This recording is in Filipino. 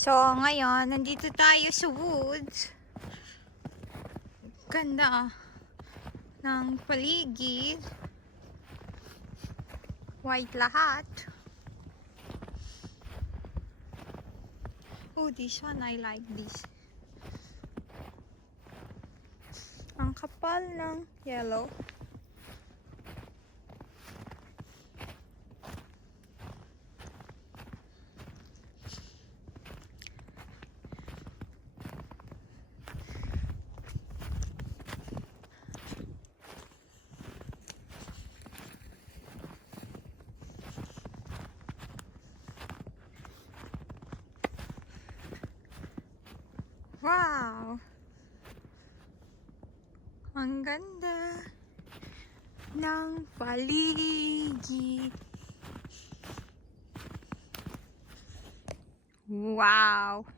So, ngayon, nandito tayo sa woods. Ganda ng paligid. White lahat. Oh, this one, I like this. Ang kapal ng yellow. Wow! Ang ganda ng paligid. Wow!